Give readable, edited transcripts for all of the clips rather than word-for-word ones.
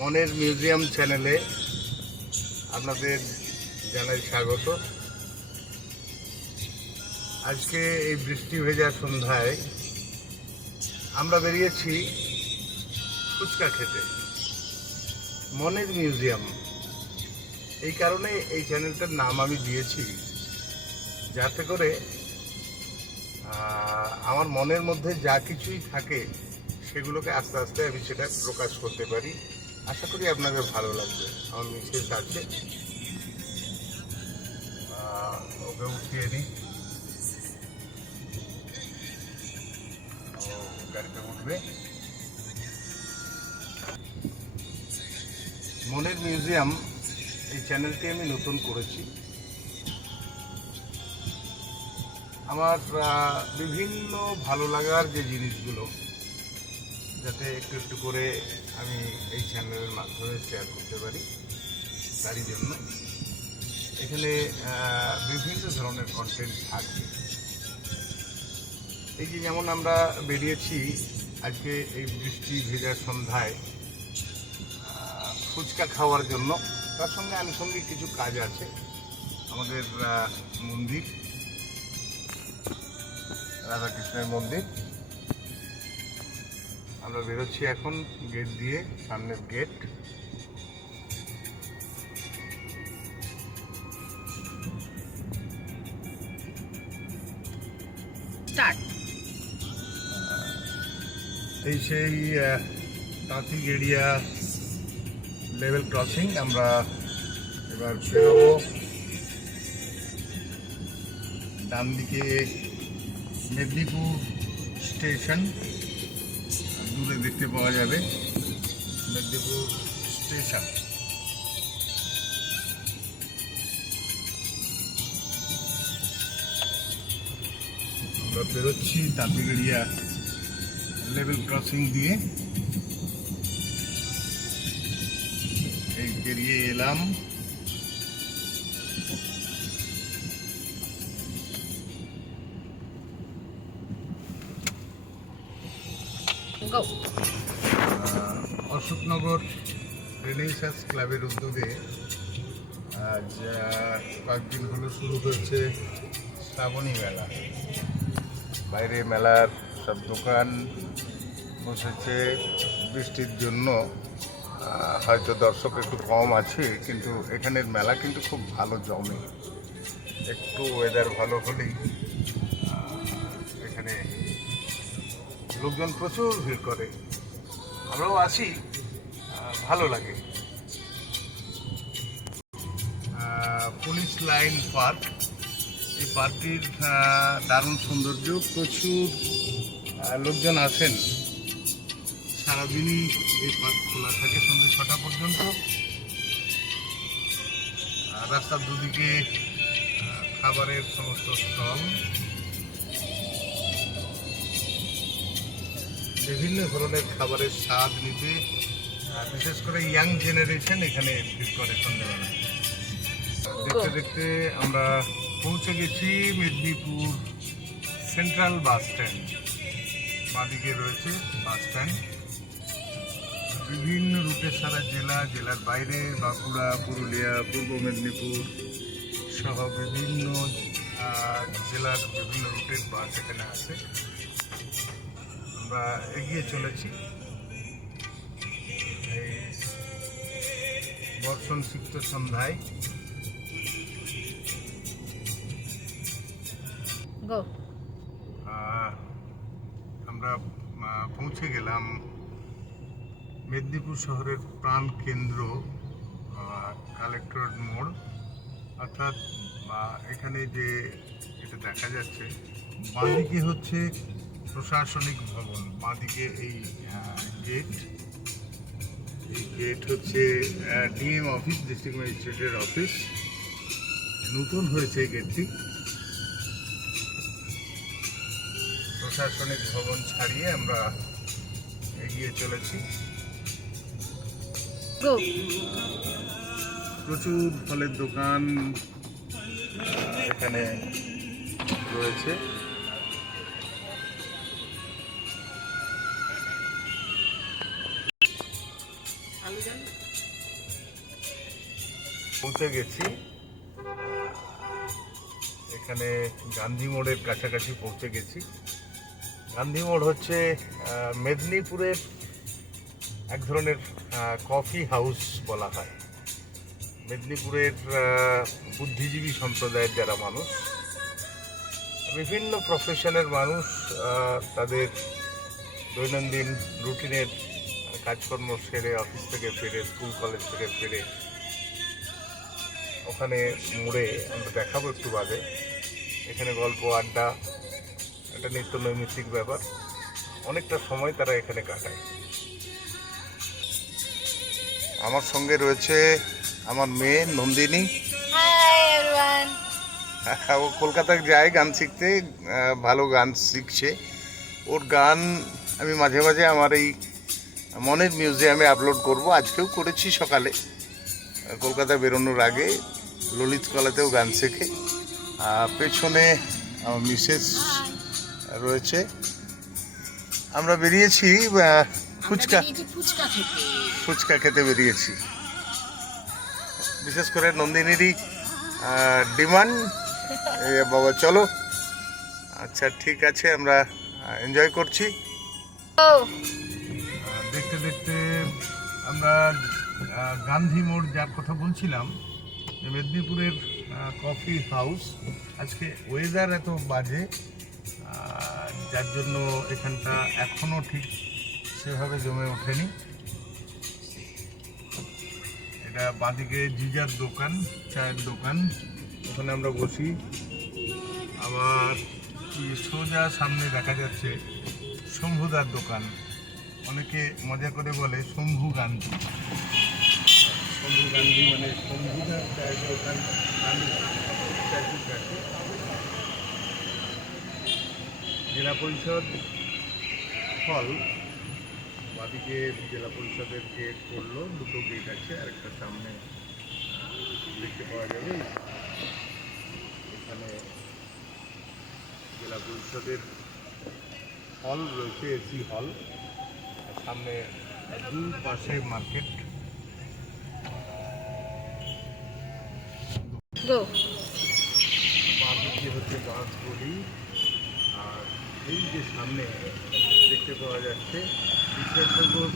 মনের মিউজিয়াম চ্যানেলে আপনাদের জানাই স্বাগত। আজকে এই বৃষ্টি ভেজা সন্ধ্যায় আমরা বেরিয়েছি ফুচকা খেতে। মনের মিউজিয়াম, এই কারণে এই চ্যানেলটার নাম আমি দিয়েছি, যাতে করে আমার মনের মধ্যে যা কিছুই থাকে সেগুলোকে আস্তে আস্তে আমি সেটা প্রকাশ করতে পারি। আশা করি আপনাদের ভালো লাগবে। আমার মিসেস আছে, ওকে উঠিয়ে নিই, ও গাড়িতে উঠবে। মনের মিউজিয়াম এই চ্যানেলটি আমি নতুন করেছি। আমার বিভিন্ন ভালো লাগার যে জিনিসগুলো যাতে একটু একটু করে আমি এই চ্যানেলের মাধ্যমে শেয়ার করতে পারি, তারই জন্য এখানে বিভিন্ন ধরনের কন্টেন্ট থাকবে। এই যে যেমন আমরা বেরিয়েছি আজকে এই বৃষ্টি ভেজা সন্ধ্যায় ফুচকা খাওয়ার জন্য, তার সঙ্গে আনুষঙ্গিক কিছু কাজ আছে। আমাদের মন্দির, রাধাকৃষ্ণের মন্দির, আমরা বেরোচ্ছি এখন গেট দিয়ে, সামনের গেট। এই সেই তাঁতিগেড়িয়া লেভেল ক্রসিং। আমরা এবার বেরোবো। ডান দিকে মেদিনীপুর স্টেশন দূরে দেখতে পাওয়া যাবে, মেদিনীপুর স্টেশন। আমরা বেরোচ্ছি তাঁতিগেড়িয়া লেভেল ক্রসিং দিয়ে, এই পেরিয়ে এলাম। অশোকনগর রেনেসাঁস ক্লাবের উদ্যোগে আজ কয়েকদিন হলো শুরু হয়েছে শ্রাবণী মেলা। বাইরে মেলার সব দোকান বসেছে। বৃষ্টির জন্য হয়তো দর্শক একটু কম আছে, কিন্তু এখানের মেলা কিন্তু খুব ভালো জমে। একটু ওয়েদার ভালো হলেই এখানে লোকজন প্রচুর ভিড় করে। আমরাও আসি, ভালো লাগে। পুলিশ লাইন পার্ক, এই পার্কটির দারুণ সৌন্দর্য, প্রচুর লোকজন আসেন। সারাদিনই এই পার্ক খোলা থাকে সন্ধ্যে 6টা পর্যন্ত। রাস্তার দুদিকে খাবারের সমস্ত স্টল, বিভিন্ন ধরনের খাবারের স্বাদ নিতে বিশেষ করে ইয়াং জেনারেশন এখানে ভিড় করে সন্ধ্যাবেলা। দেখতে দেখতে আমরা পৌঁছে গেছি মেদিনীপুর সেন্ট্রাল বাস স্ট্যান্ড। বাঁদিকে রয়েছে বাস স্ট্যান্ড। বিভিন্ন রুটের সারা জেলার বাইরে বাঁকুড়া, পুরুলিয়া, পূর্ব মেদিনীপুর সহ বিভিন্ন জেলার বিভিন্ন রুটের বাস এখানে আছে। আমরা এগিয়ে চলেছি এই বর্ষণ সিক্ত সন্ধ্যায়। আমরা পৌঁছে গেলাম মেদিনীপুর শহরের প্রাণ কেন্দ্র কালেক্টর মোড়, অর্থাৎ এখানে যে এটা দেখা যাচ্ছে বাঁদিকে হচ্ছে প্রশাসনিক ভবন, বাঁদিকে এই গেট। এই গেট হচ্ছে ডিএম অফিস, ডিস্ট্রিক্ট ম্যাজিস্ট্রেটের অফিস। নতুন হয়েছে এই গেটটি। প্রশাসনিক ভবন ছাড়িয়ে আমরা এগিয়ে চলেছি। প্রচুর ফলের দোকান এখানে রয়েছে। পৌঁছে গেছি, এখানে গান্ধী মোড়ের কাছাকাছি পৌঁছে গেছি। গান্ধী মোড় হচ্ছে মেদিনীপুরের এক ধরনের কফি হাউস বলা হয়। মেদিনীপুরের বুদ্ধিজীবী সম্প্রদায়ের যারা মানুষ, বিভিন্ন প্রফেশনের মানুষ তাদের দৈনন্দিন রুটিনের কাজকর্ম সেরে, অফিস থেকে ফিরে, স্কুল কলেজ থেকে ফিরে, ওখানে মোড়ে আমরা দেখাবো একটু বাদে, এখানে গল্প আড্ডা, একটা নিত্য নৈমিত্তিক ব্যাপার, অনেকটা সময় তারা এখানে কাটায়। আমার সঙ্গে রয়েছে আমার মেয়ে নন্দিনী। ও কলকাতায় যায় গান শিখতে, ভালো গান শিখছে। ওর গান আমি মাঝে মাঝে আমার এই মনের মিউজিয়ামে আপলোড করব, আজকেও করেছি সকালে, কলকাতা বেরোনোর আগে ললিত কলাতেও গান শেখে। পেছনে আমার মিসেস রয়েছে। আমরা বেরিয়েছি ফুচকা খেতে বেরিয়েছি, বিশেষ করে নন্দিনীরই ডিমান্ড। বাবা চলো, আচ্ছা ঠিক আছে, আমরা এনজয় করছি। দেখতে দেখতে আমরা গান্ধী মোড় যার কথা বলছিলাম, মেদিনীপুরের কফি হাউস। আজকে ওয়েদার এত বাজে, যার জন্য এখানটা এখনও ঠিক সেভাবে জমে ওঠেনি। এটা বাঁদিকে জিজার দোকান, চায়ের দোকান, ওখানে আমরা বসি। আবার সোজা সামনে দেখা যাচ্ছে শম্ভুদার দোকান, অনেকে মজা করে বলে শম্ভু গান্ধী। শম্ভু গান্ধী মানে শম্ভুদার চায়ের দোকান, গান্ধী কাছে। জেলা পরিষদ হল, বাদিকে জেলা পরিষদের গেট করলো, দুটো গেট আছে, আর একটা সামনে দেখতে পাওয়া যাবে। এখানে জেলা পরিষদের হল রয়েছে, এসি হল, সামনে দুই পাশে মার্কেট। বাঁদিকে হচ্ছে বাঁশগুলি, আর এই যে সামনে দেখতে পাওয়া যাচ্ছে বিদ্যাসাগর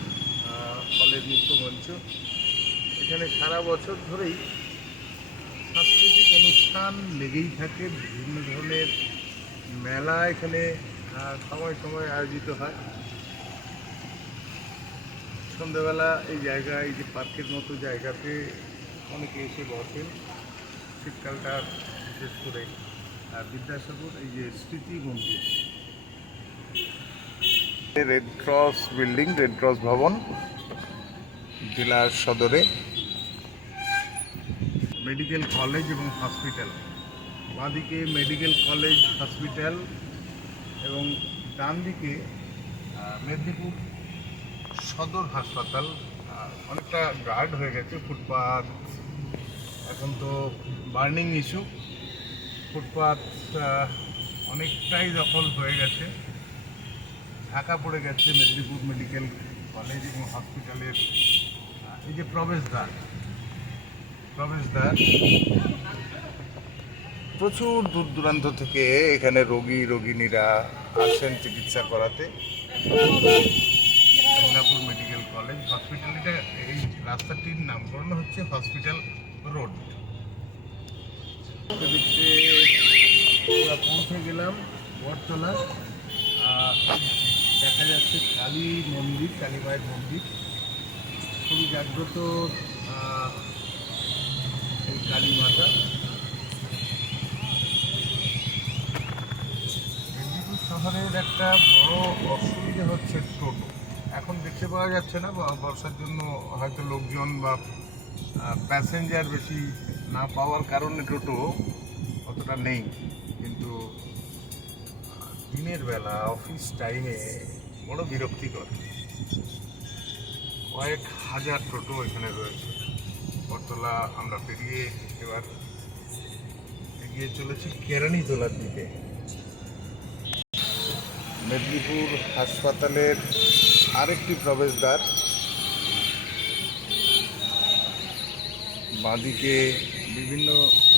হলের মুক্ত মঞ্চ। এখানে সারা বছর ধরেই সাংস্কৃতিক অনুষ্ঠান লেগেই থাকে, বিভিন্ন ধরনের মেলা এখানে সময় সময় আয়োজিত হয়। সন্ধ্যাবেলা এই জায়গায়, এই যে পার্কের মতো জায়গাতে অনেকে এসে বসেন। শীতকালটা বিশেষ করে বিদ্যাসাগর এই যে স্মৃতি মন্দির, red cross building, red cross ভবন, জেলার সদরে মেডিকেল কলেজ এবং হসপিটাল। বাঁদিকে মেডিকেল কলেজ হসপিটাল এবং ডান দিকে মেদিনীপুর সদর হাসপাতাল। অনেকটা গার্ড হয়ে গেছে ফুটপাথ, এখন তো বার্নিং ইস্যু, ফুটপাথ অনেকটাই দখল হয়ে গেছে, ঢাকা পড়ে গেছে মেদিনীপুর মেডিকেল কলেজ এবং হসপিটালের এই যে প্রবেশদ্বার, প্রচুর দূর দূরান্ত থেকে এখানে রোগীরা আসেন চিকিৎসা করাতে। মেদিনীপুর মেডিকেল কলেজ হসপিটাল, এটা এই রাস্তাটির নামকরণ হচ্ছে হসপিটাল রোড। দেখতে আমরা পৌঁছে গেলাম বটতলা। দেখা যাচ্ছে কালী মন্দির, কালী মায়ের মন্দির, খুবই জাগ্রত এই কালী মাতা। মেদিনীপুর শহরের একটা বড় অসুবিধা হচ্ছে টোটো, এখন দেখতে পাওয়া যাচ্ছে না, বর্ষার জন্য হয়তো লোকজন বা প্যাসেঞ্জার বেশি না পাওয়ার কারণে টোটো অতটা নেই, কিন্তু দিনের বেলা অফিস টাইমে বড় বিরক্তিকর। কয়েক হাজার টোটো এখানে রয়েছে। বটতলা আমরা পেরিয়ে এবার এগিয়ে চলেছি কেরানীতলার দিকে। মেদিনীপুর হাসপাতালের আরেকটি প্রবেশদ্বার, বাঁদিকে বিভিন্ন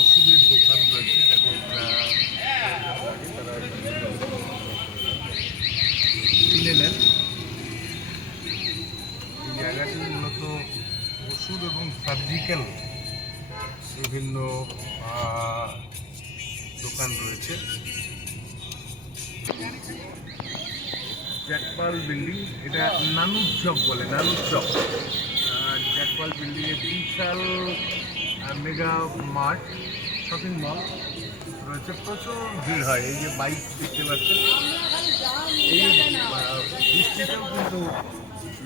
ওষুধের দোকান রয়েছে, যাদের তারা কিনে নেন। এই জায়গাটি মূলত ওষুধ এবং সার্জিক্যাল বিভিন্ন দোকান রয়েছে। জ্যাকপাল বিল্ডিং, এটা নানুর চক বলে, নানুর চক। জ্যাকপাল বিল্ডিংয়ে বিশাল মেগা মার্ট শপিং মল রয়েছে, প্রচুর ভিড় হয়। এই যে বাইক দেখতে পাচ্ছেন, এই বৃষ্টিতেও কিন্তু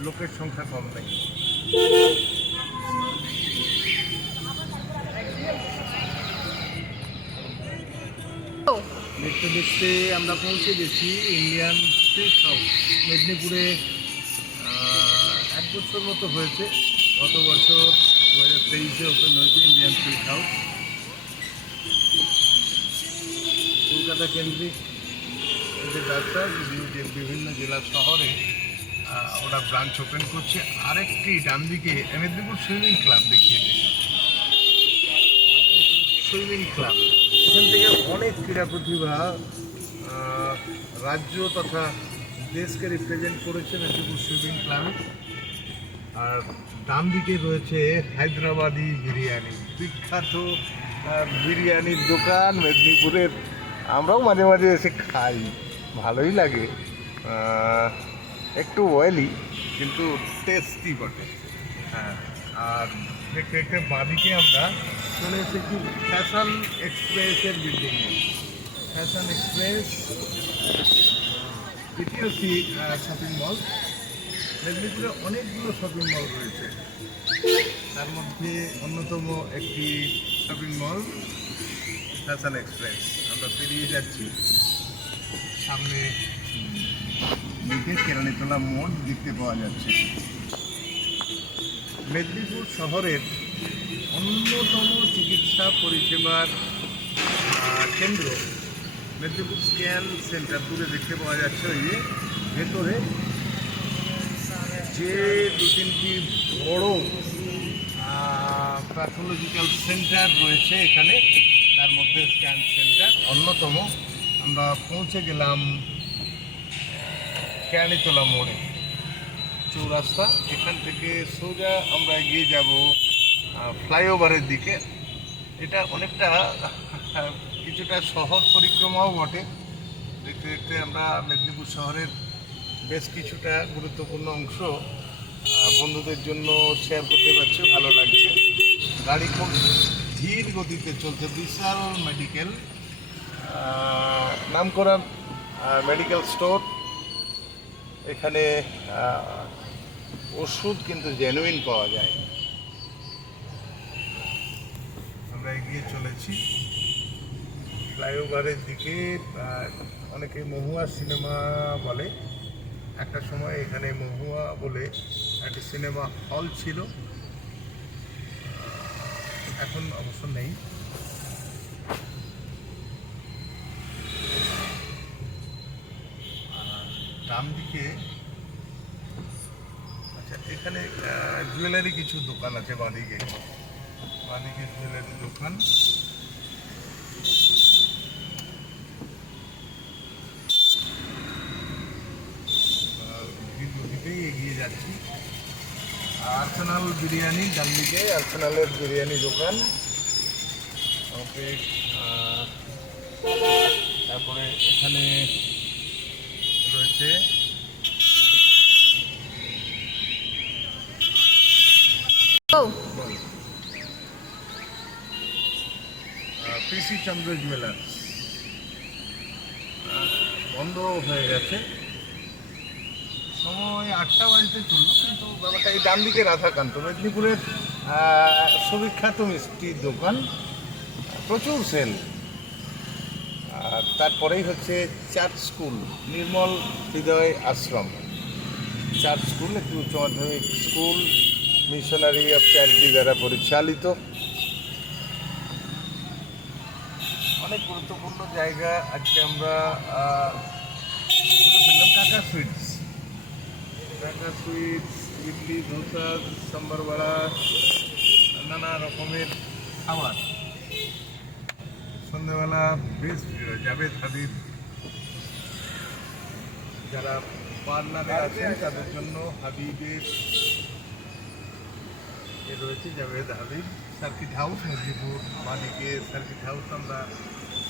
লোকের সংখ্যা কম নেই। দেখতে দেখতে আমরা পৌঁছে গেছি ইন্ডিয়ান সিল্ক হাউস। মেদিনীপুরে 1 বছর মতো হয়েছে, গত বছর 2023-এ ওপেন হয়েছে ইন্ডিয়ান সিল্ক হাউস। কলকাতা কেন্দ্রিক এদের ব্যবসা, বিভিন্ন জেলা শহরে ওরা ব্রাঞ্চ ওপেন করছে। আরেকটি ডান দিকে মেদিনীপুর সুইমিং ক্লাব দেখিয়ে দিই। সুইমিং ক্লাব, এখান থেকে অনেক ক্রীড়া প্রতিভা রাজ্য তথা দেশকে রিপ্রেজেন্ট করেছে মেদিনীপুর সুইমিং ক্লাবে। আর ডান দিকে রয়েছে হায়দ্রাবাদি বিরিয়ানি, বিখ্যাত বিরিয়ানির দোকান মেদিনীপুরের। আমরাও মাঝে মাঝে এসে খাই, ভালোই লাগে। একটু অয়েলি কিন্তু টেস্টি বটে। হ্যাঁ, আর দেখতে দেখতে বাঁদিকে আমরা চলে এসেছি ফ্যাশন এক্সপ্রেসের বিল্ডিংয়ে। ফ্যাশন এক্সপ্রেস এটি একটি শপিং মল। মেদিনীপুরে অনেকগুলো শপিং মল রয়েছে, তার মধ্যে অন্যতম একটি শপিং মল ফ্যাশন এক্সপ্রেস। আমরা পেরিয়ে যাচ্ছি, সামনে দিকে কেরানীতলা মোড় দেখতে পাওয়া যাচ্ছে। মেদিনীপুর শহরের অন্যতম চিকিৎসা পরিষেবার কেন্দ্র মেদিনীপুর স্ক্যান সেন্টার দূরে দেখতে পাওয়া যাচ্ছে। ওই যে ভেতরে যে 2-3টি বড় প্যাথোলজিক্যাল সেন্টার রয়েছে এখানে, তার মধ্যে স্ক্যান সেন্টার অন্যতম। আমরা পৌঁছে গেলাম কেরানীতলা মোড়ে, চৌরাস্তা। এখান থেকে সোজা আমরা এগিয়ে যাব ফ্লাইওভারের দিকে। এটা অনেকটা কিছুটা শহর পরিক্রমাও বটে। দেখতে দেখতে আমরা মেদিনীপুর শহরের বেশ কিছুটা গুরুত্বপূর্ণ অংশ বন্ধুদের জন্য শেয়ার করতে পারছি, ভালো লাগছে। গাড়ি খুব ধীর গতিতে চলছে। বিশাল মেডিকেল, নামকরা মেডিকেল স্টোর। এখানে ওষুধ কিন্তু জেনুইন পাওয়া যায়। আমরা এগিয়ে চলেছি ফ্লাইওভারের দিকে। অনেকে মহুয়া সিনেমা বলে, একটা সময় এখানে মহুয়া বলে একটি সিনেমা হল ছিল, এখন অবশ্য নেই। ডান দিকে আচ্ছা, এখানে জুয়েলারি কিছু দোকান আছে। বাঁদিকে জুয়েলারি দোকান। গতিতেই এগিয়ে যাচ্ছি। আর্সেনাল বিরিয়ানি, ডান দিকে আর্সেনালের বিরিয়ানি দোকান। ওকে, তারপরে এখানে রয়েছে পিসি চন্দ্র জুয়েলার্স। বন্ধ হয়ে গেছে, সময় 8টা বাজতে চললো, কিন্তু ব্যাপারটা এই ডান দিকে রাধাকান্ত, মেদিনীপুরের সুবিখ্যাত মিষ্টির দোকান, প্রচুর সেল। আর তারপরেই হচ্ছে চার্চ স্কুল, নির্মল হৃদয় আশ্রম। চার্চ স্কুল একটি উচ্চ মাধ্যমিক স্কুল, মিশনারি অফ চ্যারিটি দ্বারা পরিচালিত। অনেক গুরুত্বপূর্ণ জায়গা আজকে আমরা কাকা সুইটস। কাকা সুইটস, ইডলি, ধোসা, সাম্বার বড়া, নানা রকমের খাবার। সন্ধ্যেবেলা বেশ ভিড় হয়। জাভেদ হাবিব যারা পার্লারে আছেন তাদের জন্য হাবিবের রয়েছে জাভেদ হাবিব সার্কিট হাউস মেদিনীপুর। বাদিকে সার্কিট হাউস আমরা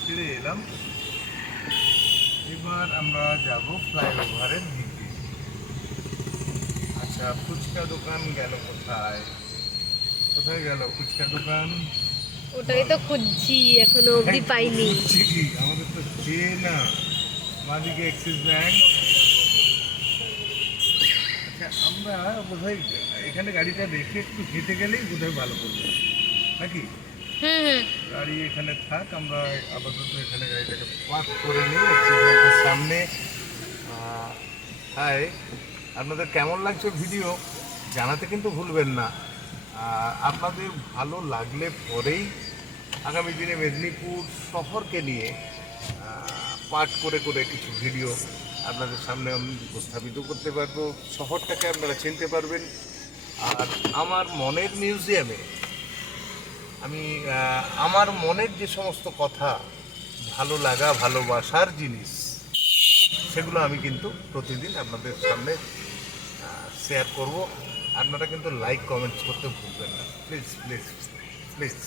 ফিরে এলাম। এবার আমরা যাব ফ্লাইওভারের দিকে। আচ্ছা, ফুচকা দোকান গেল কোথায়? কোথায় গেল ফুচকা দোকান? ওটাই তো খুঁজছি, এখনো অবধি পাইনি। খুঁজছি কি? আমাদের তো চেয়ে না। বাদিকে অ্যাক্সিস ব্যাংক। আচ্ছা, আমরা বোধহয় এখানে গাড়িটা রেখে একটু হেঁটে গেলেই বোধহয় ভালো করবো নাকি? হুম। গাড়ি এখানে থাক, আমরা আপাতত এখানে গাড়িটাকে পার্ক করে নিই অ্যাক্সিস ব্যাংকের সামনে। হাই, আপনাদের কেমন লাগছে ভিডিও জানাতে কিন্তু ভুলবেন না। আপনাদের ভালো লাগলে পরেই আগামী দিনে মেদিনীপুর শহরকে নিয়ে পার্ট করে করে কিছু ভিডিও আপনাদের সামনে আমি উপস্থাপিত করতে পারবো। শহরটাকে আপনারা চিনতে পারবেন। আর আমার মনের মিউজিয়ামে আমি আমার মনের যে সমস্ত কথা, ভালো লাগা, ভালোবাসার জিনিস, সেগুলো আমি কিন্তু প্রতিদিন আপনাদের সামনে শেয়ার করব। আপনারা কিন্তু লাইক কমেন্টস করতে ভুলবেন না, প্লিজ প্লিজ প্লিজ।